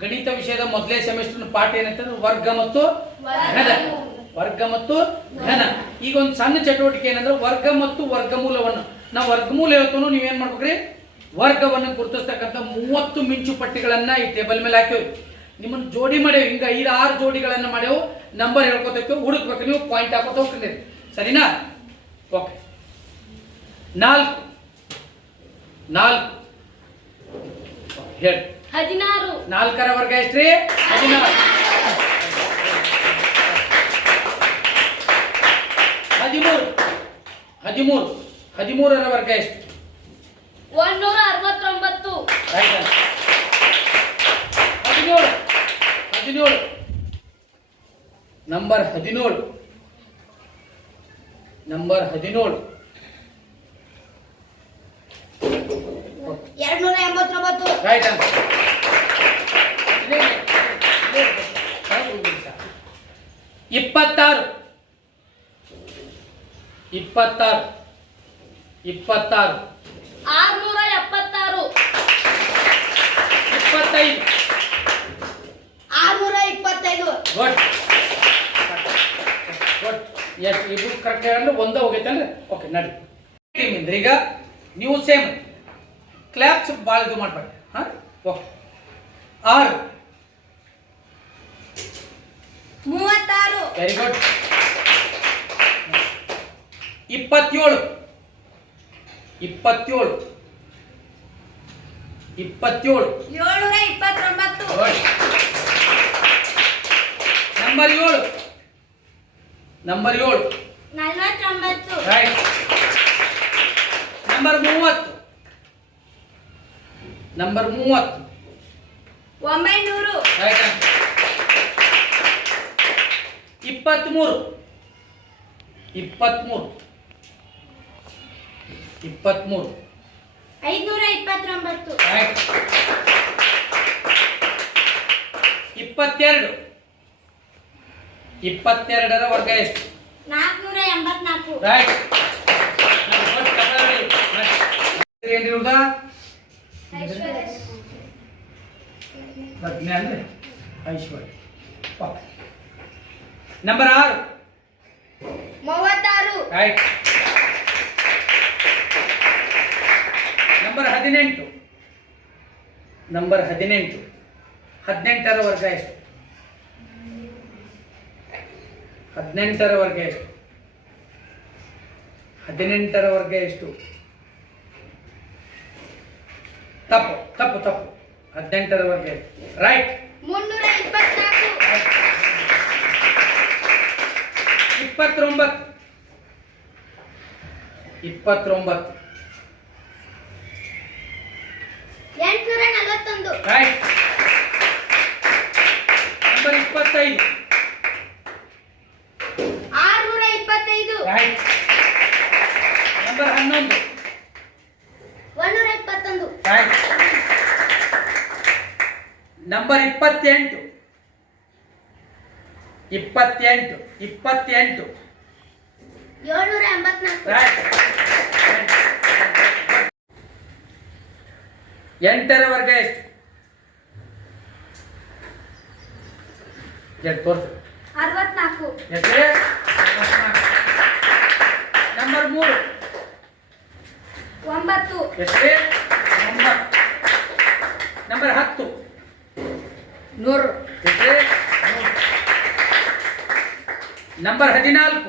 ಗಣಿತ ವಿಷಯದ ಮೊದಲೇ ಸೆಮಿಸ್ಟರ್ ಪಾಠ ಏನಂತಂದ್ರೆ ವರ್ಗ ಮತ್ತು ಘನ. ವರ್ಗ ಮತ್ತು ಘನ. ಈಗ ಒಂದು ಸಣ್ಣ ಚಟುವಟಿಕೆ ಏನಂದ್ರೆ ವರ್ಗ ಮತ್ತು ವರ್ಗಮೂಲವನ್ನು ನಾವು ವರ್ಗಮೂಲ ಹೇಳ್ತೂ ನೀವೇನ್ ಮಾಡ್ಬೇಕ್ರಿ, ವರ್ಗವನ್ನು ಗುರುತಿಸ್ತಕ್ಕಂಥ 30 ಮಿಂಚು ಪಟ್ಟಿಗಳನ್ನ ಈ ಟೇಬಲ್ ಮೇಲೆ ಹಾಕಿವಿ. ನಿಮ್ಮನ್ನು ಜೋಡಿ ಮಾಡ್ಯಾವ, ಹಿಂಗ 5-6 ಜೋಡಿಗಳನ್ನ ಮಾಡ್ಯಾವು. ನಂಬರ್ ಹೇಳ್ಕೊತಕ್ಕೆ ಹುಡುಕ್ಬೇಕು, ನೀವು ಪಾಯಿಂಟ್ ಹಾಕೋತ ಹೋಗ್ತೀರಿ. ಸರಿನಾ? ಓಕೆ. 4 ಹೇಳಿ. 16. 4ರ ವರ್ಗ ಎಷ್ಟ್ರಿ? 16. 13ರ ವರ್ಗ ಎಷ್ಟು? 169. 17. ನಂಬರ್ 17. 289. 26. 676. 25. ಗುಡ್. ಎಷ್ಟು ಇವು ಕರೆಕ್ಟ್ ಅಂದ್ರೆ ಒಂದ ಹೋಗೈತಲ್ರಿ? ಓಕೆ ನಡಿ. ಟೀಮ್ ಇಂದ್ರೆ ಈಗ ನೀವು ಸೇಮ್ ಕ್ಲಾಪ್ಸ್ ಭಾಳ ಇದು ಮಾಡ್ಬೇಡಿ. ಹಾಂ okay. 6. 36. Very good. 27. 729. Number 7. 49. Right. Number 30. 900. Right. 23. 529. Right. 22. 22ರ ವರ್ಗ ಎಷ್ಟು? 484. ರೈಟ್. ಏನಿರುವುದ? ಪ್ರಜ್ಞೆ ಅಂದ್ರೆ ಐಶ್ವರ್ಯ. ನಂಬರ್ 6. 36. ರೈಟ್. ನಂಬರ್ 18. 18ರ ವರ್ಗ ಎಷ್ಟು? 18ರ ವರ್ಗ ಎಷ್ಟು? 18ರ ವರ್ಗ ಎಷ್ಟು? ತಪ್ಪು. 18ರ ವರ್ಗ ಎಷ್ಟು? Right. 324. 29. 841. Right. Number 25. 625. Right. Number 11. 121. Right. Number 28. 784. Right. 8ರ ವರ್ಗ ಎಷ್ಟು? ಎಷ್ಟು ತೋರಿಸಿ? 64. ಎಷ್ಟು? ನಂಬರ್ 3. 9. ಎಷ್ಟು? 9. ನಂಬರ್ 10. 100. ಎಷ್ಟು? ನಂಬರ್ 14.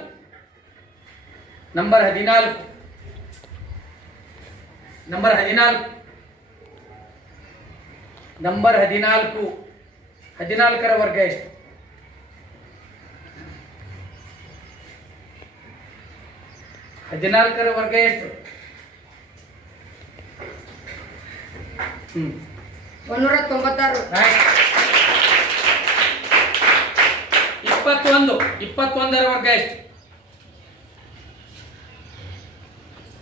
14ರ ವರ್ಗ ಎಷ್ಟು? 14ರ ವರ್ಗ ಎಷ್ಟು? 196. 21ರ ವರ್ಗ ಎಷ್ಟು?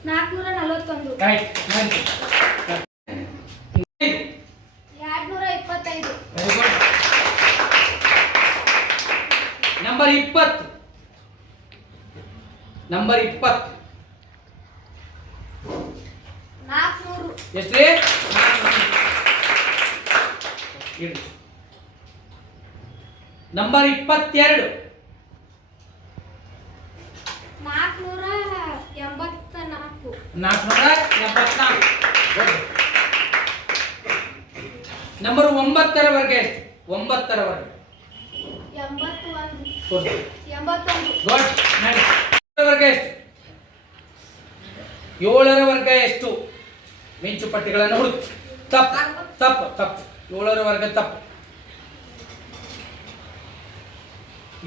441. ರೈಟ್. 225. Very good. ನಂಬರ್ 20. 400. ಎಷ್ಟ್ರಿ? ಇಡಿ. ನಂಬರ್ 22 484. 484. ನಂಬರ್ 9ರ ವರ್ಗ ಎಷ್ಟು? 9ರ ವರ್ಗ 81. ಗುಡ್. ವರ್ಗ ಎಷ್ಟು? 7ರ ವರ್ಗ ಎಷ್ಟು? ಮಿಂಚು ಪಟ್ಟಿಗಳನ್ನು ಹುಡುಕು. ತಪ್ಪು ತಪ್ಪು ತಪ್ಪು. 7ರ ವರ್ಗ ತಪ್ಪು.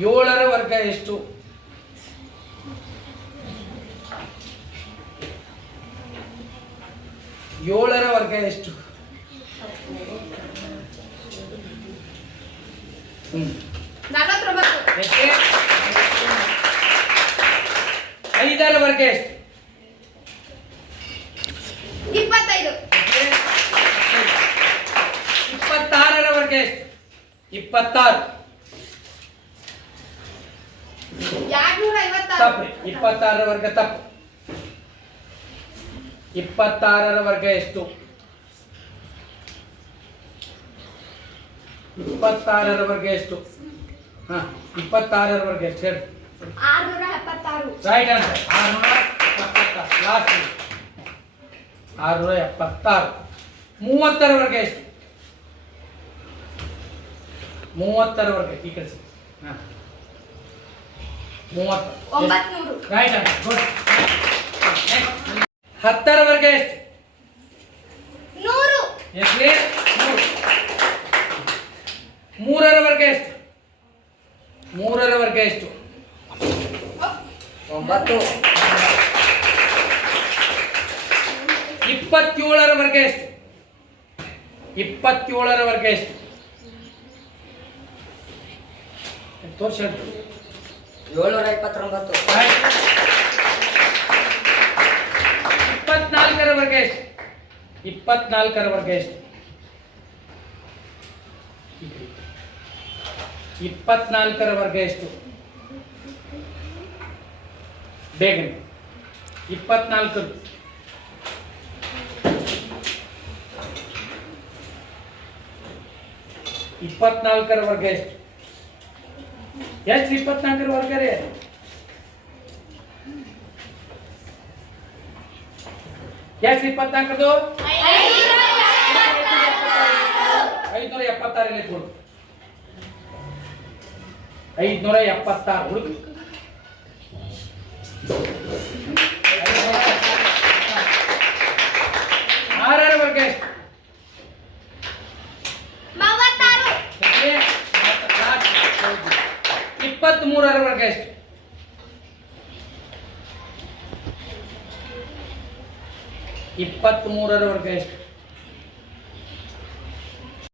7ರ ವರ್ಗ ಎಷ್ಟು? 7ರ ವರ್ಗ ಎಷ್ಟು? 49. ಎಷ್ಟು? 5ರ ವರ್ಗ ಎಷ್ಟು? 25. 26ರ ವರ್ಗ ಎಷ್ಟು? 26. 256. ತಪ್ಪು. 26ರ ವರ್ಗ ತಪ್ಪು. 26ರ ವರ್ಗ ಎಷ್ಟು? 26ರ ವರ್ಗ ಎಷ್ಟು? 26ರ ವರ್ಗ ಎಷ್ಟು ಹೇಳಿ? 676. Right answer. 676. ಲಾಸ್ಟ್ 676. 30ರ ವರ್ಗ ಎಷ್ಟು? 30ರ ವರ್ಗ ಈ ಕೆಲಸ 30. 900. Right answer. ಗುಡ್. 10ರ ವರ್ಗ ಎಷ್ಟು? 100. ಎಷ್ಟು? 3. 3ರ ವರ್ಗ ಎಷ್ಟು? 3ರ ವರ್ಗ ಎಷ್ಟು? 9. 27ರ ವರ್ಗ ಎಷ್ಟು? 27ರ ವರ್ಗ ಎಷ್ಟು? ತೋರ್ಸಿ ಹೇಳಿ. 729. 24ರ ವರ್ಗ ಎಷ್ಟು? 24ರ ವರ್ಗ ಎಷ್ಟು? 24ರ ವರ್ಗ ಎಷ್ಟು? ಬೇಗನೆ 24. 24ರ ವರ್ಗ ಎಷ್ಟು? ಎಷ್ಟು 24ರ ವರ್ಗ ರೀ? ಎಷ್ಟು 24ದು? 576 ಇಲ್ಲಿ ಕೊಡು. 576 ಹುಡುಗಿ. 6ರ ವರ್ಗ ಎಷ್ಟು? 23ರ ವರ್ಗ ಎಷ್ಟು? 23ರ ವರ್ಗ ಎಷ್ಟು?